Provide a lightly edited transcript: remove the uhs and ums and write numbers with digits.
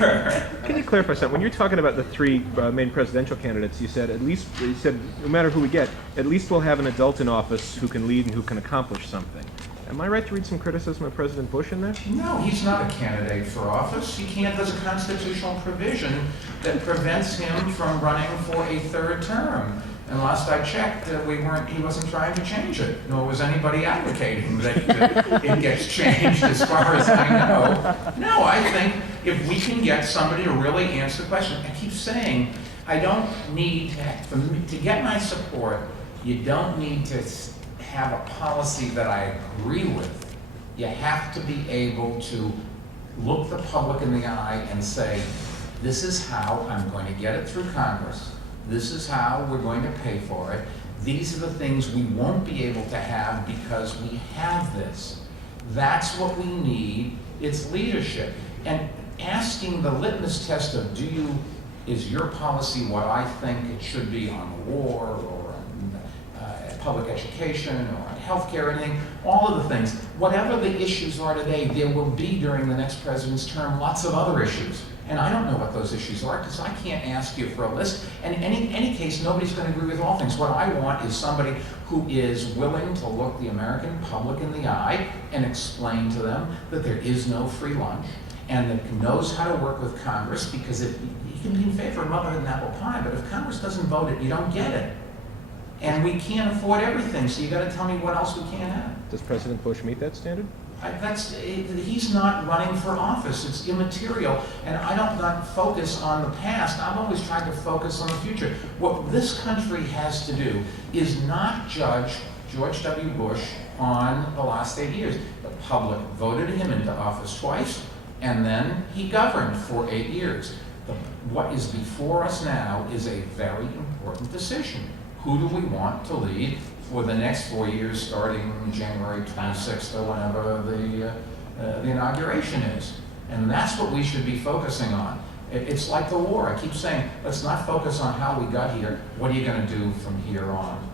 Can you clarify something? When you're talking about the three main presidential candidates, you said no matter who we get, at least we'll have an adult in office who can lead and who can accomplish something. Am I right to read some criticism of President Bush in there? No, he's not a candidate for office. He can't. There's a constitutional provision that prevents him from running for a third term. And last I checked, he wasn't trying to change it, nor was anybody advocating that it gets changed as far as I know. No, I think if we can get somebody to really answer the question, I keep saying, I don't need to get my support, you don't need to have a policy that I agree with. You have to be able to look the public in the eye and say, this is how I'm going to get it through Congress. This is how we're going to pay for it. These are the things we won't be able to have because we have this. That's what we need. It's leadership. And asking the litmus test of is your policy what I think it should be on war or on public education or on healthcare or anything, all of the things, whatever the issues are today, there will be during the next president's term lots of other issues. And I don't know what those issues are because I can't ask you for a list. And in any case, nobody's going to agree with all things. What I want is somebody who is willing to look the American public in the eye and explain to them that there is no free lunch and that knows how to work with Congress, because if you can be in favor of mother and apple pie, but if Congress doesn't vote it, you don't get it. And we can't afford everything, so you got to tell me what else we can't have. Does President Bush meet that standard? He's not running for office. It's immaterial, and I don't not focus on the past. I'm always trying to focus on the future. What this country has to do is not judge George W. Bush on the last 8 years. The public voted him into office twice, and then he governed for 8 years. What is before us now is a very important decision. Who do we want to lead for the next 4 years, starting January 26th or whenever the inauguration is? And that's what we should be focusing on. It's like the war. I keep saying, let's not focus on how we got here. What are you going to do from here on?